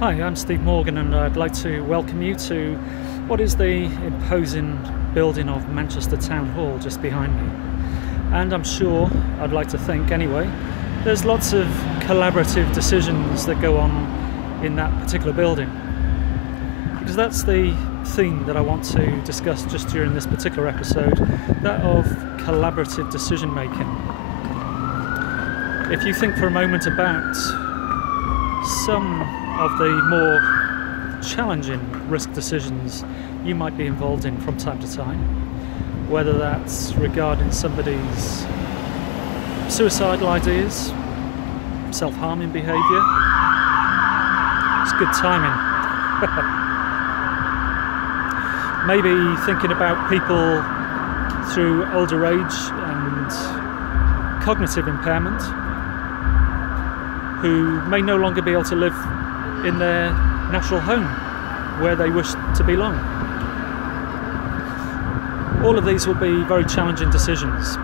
Hi, I'm Steve Morgan and I'd like to welcome you to what is the imposing building of Manchester Town Hall just behind me. And I'm sure, I'd like to think anyway, there's lots of collaborative decisions that go on in that particular building. Because that's the theme that I want to discuss just during this particular episode, that of collaborative decision making. If you think for a moment about some of the more challenging risk decisions you might be involved in from time to time, whether that's regarding somebody's suicidal ideas, self-harming behaviour. It's good timing. Maybe thinking about people through older age and cognitive impairment who may no longer be able to live in their natural home where they wish to belong. All of these will be very challenging decisions,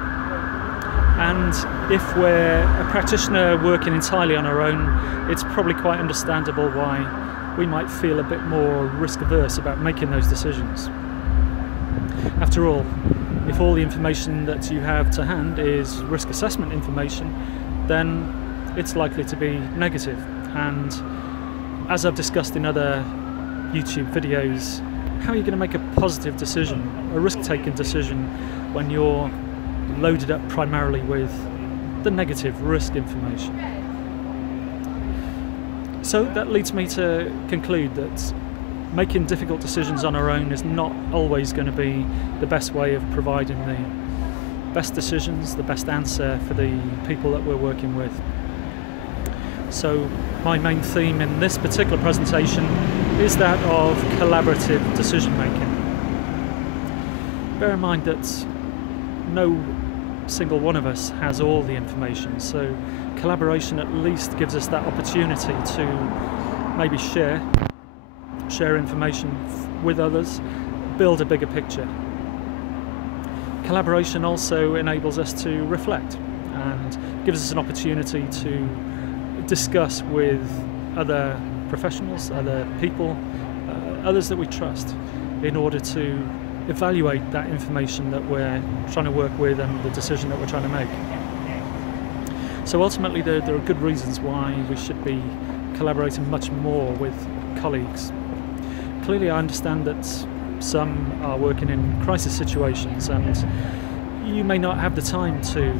and if we're a practitioner working entirely on our own, it's probably quite understandable why we might feel a bit more risk averse about making those decisions. After all, if all the information that you have to hand is risk assessment information, then it's likely to be negative. And as I've discussed in other YouTube videos, how are you going to make a positive decision, a risk-taking decision, when you're loaded up primarily with the negative risk information? So that leads me to conclude that making difficult decisions on our own is not always going to be the best way of providing the best decisions, the best answer for the people that we're working with. So my main theme in this particular presentation is that of collaborative decision making. Bear in mind that no single one of us has all the information, so collaboration at least gives us that opportunity to maybe share information with others, build a bigger picture. Collaboration also enables us to reflect and gives us an opportunity to discuss with other professionals, other people, others that we trust, in order to evaluate that information that we're trying to work with and the decision that we're trying to make. So ultimately there are good reasons why we should be collaborating much more with colleagues. Clearly I understand that some are working in crisis situations and you may not have the time to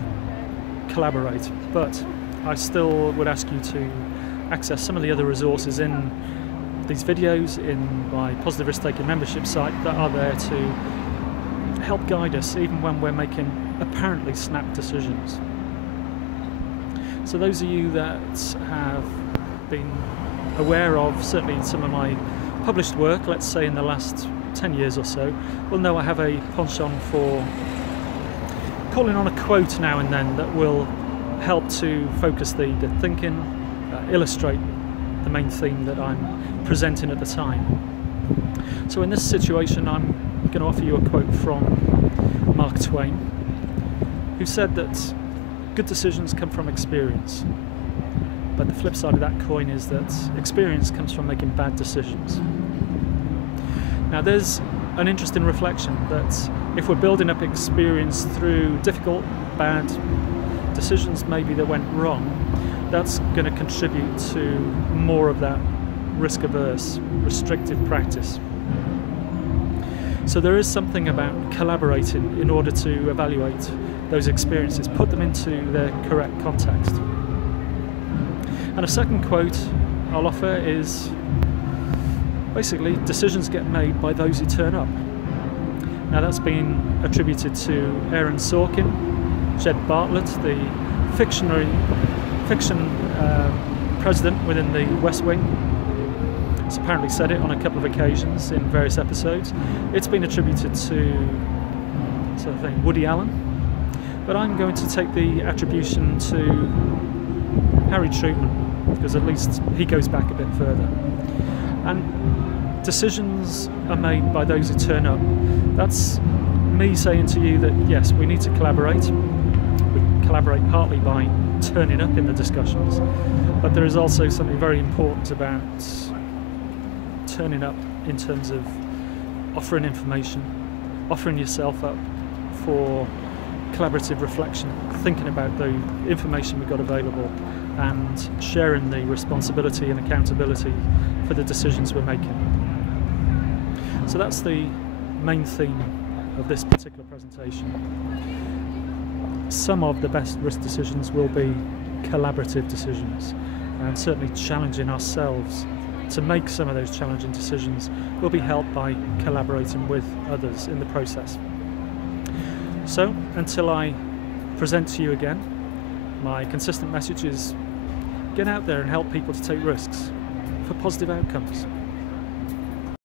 collaborate, but I still would ask you to access some of the other resources in these videos, in my Positive Risk Taking membership site, that are there to help guide us even when we're making apparently snap decisions. So those of you that have been aware of certainly some of my published work, let's say in the last 10 years or so, will know I have a penchant for calling on a quote now and then that will help to focus the thinking, illustrate the main theme that I'm presenting at the time. So in this situation I'm going to offer you a quote from Mark Twain, who said that good decisions come from experience, but the flip side of that coin is that experience comes from making bad decisions. Now there's an interesting reflection that if we're building up experience through difficult, bad decisions maybe that went wrong, that's going to contribute to more of that risk-averse, restrictive practice. So there is something about collaborating in order to evaluate those experiences, put them into their correct context. And a second quote I'll offer is basically, decisions get made by those who turn up. Now that's been attributed to Aaron Sorkin, Jed Bartlett, the fiction president within the West Wing. He's apparently said it on a couple of occasions in various episodes. It's been attributed to Woody Allen, but I'm going to take the attribution to Harry Truman, because at least he goes back a bit further. And decisions are made by those who turn up. That's me saying to you that yes, we need to collaborate. We collaborate partly by turning up in the discussions, but there is also something very important about turning up in terms of offering information, offering yourself up for collaborative reflection, thinking about the information we've got available and sharing the responsibility and accountability for the decisions we're making. So that's the main theme of this particular presentation. Some of the best risk decisions will be collaborative decisions, and certainly challenging ourselves to make some of those challenging decisions will be helped by collaborating with others in the process. So until I present to you again, my consistent message is get out there and help people to take risks for positive outcomes.